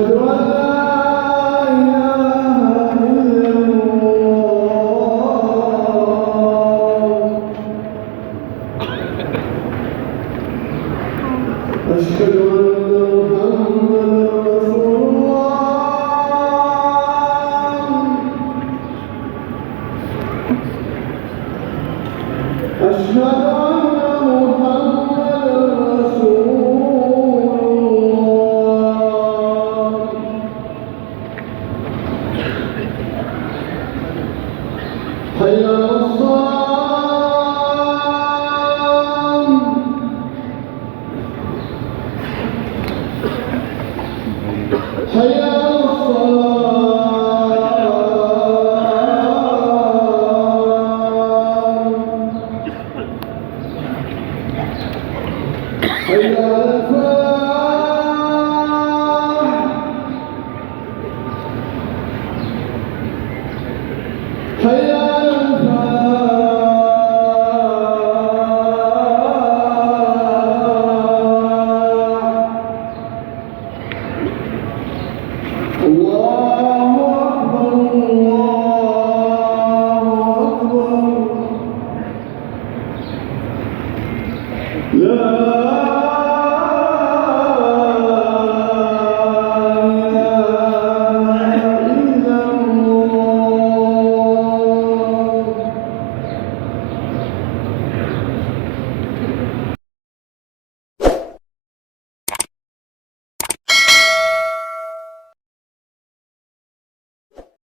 أشهد أن محمدًا رسول الله. أشهد أن محمدًا رسول الله. حي على الصلاة. حي على الصلاة. حي على الفلاح. حي على الله أكبر الله أكبر لا